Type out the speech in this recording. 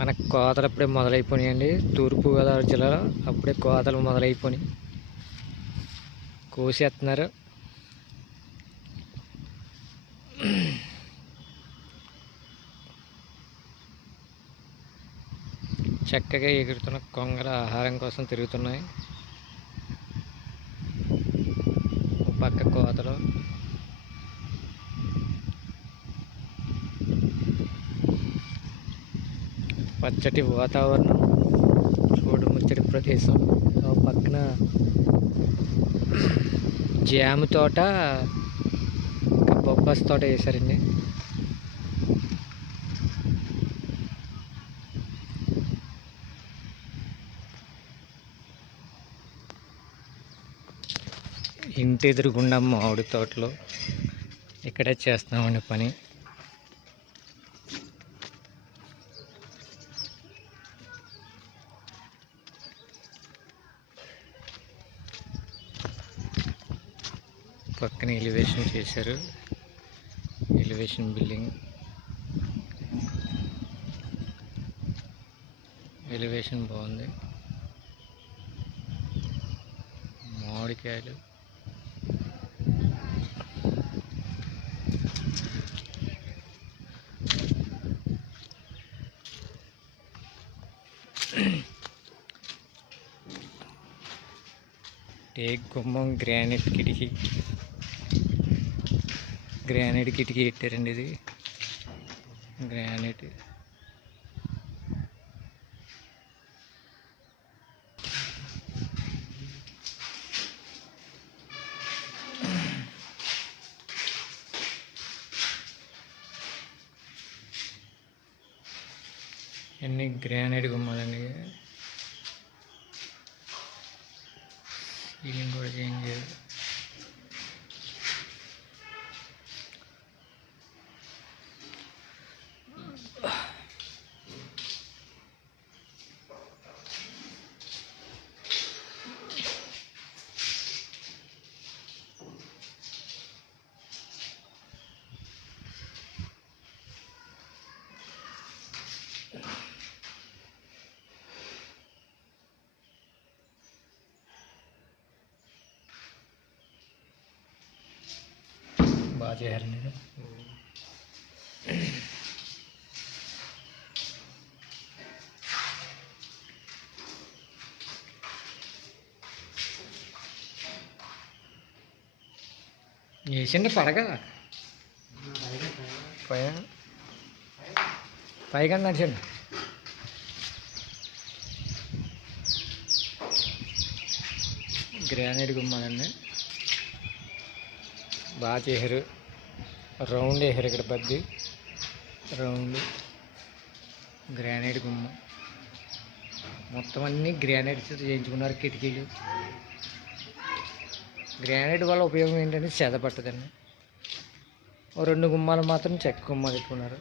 మనకు కోతలు అప్పుడే మొదలైపోయినాయండి. తూర్పుగోదావరి జిల్లాలో అప్పుడే కోతలు మొదలైపోయినాయి. కోసేస్తున్నారు. చక్కగా ఎగురుతున్న కొంగల ఆహారం కోసం తిరుగుతున్నాయి. ఒక పక్క కోతలు, పచ్చటి వాతావరణం, చూడముచ్చటి ప్రదేశం. ఒక పక్కన జామ తోట, ఇంకా బొబ్బాస్ తోట వేశారండి. ఇంటి ఎదురుగుండా మామిడి తోటలో ఇక్కడే చేస్తున్నామండి పని. పక్కన ఎలివేషన్ చేశారు. ఎలివేషన్ బిల్డింగ్, ఎలివేషన్ బాగుంది. మామిడికాయలు, టేక్ గుమ్మం, గ్రానైట్ కిటికీ. గ్రానైట్ కిటికీ పెట్టారండి. ఇది గ్రానైట్. ఎన్ని గ్రానైట్ గుమ్మాలండి. సీలింగ్ కూడా చేంజ్ చేయాలి. బాగా చేయాలండి. వేసిండి పడగా పైగా నడిచండి. గ్రానైట్ గుమ్మాలండి. బాగా చేశారు. రౌండ్ వేసారు. ఇక్కడ బద్ది రౌండ్ గ్రానైట్ గుమ్మం మొత్తం అన్నీ గ్రానైట్ చేయించుకున్నారు. కిటికీలు గ్రానైట్ వల్ల ఉపయోగం ఏంటంటే చెద పట్టదండి. ఓ 2 గుమ్మాలు మాత్రం చెక్క గుమ్మాలు పెట్టుకున్నారు.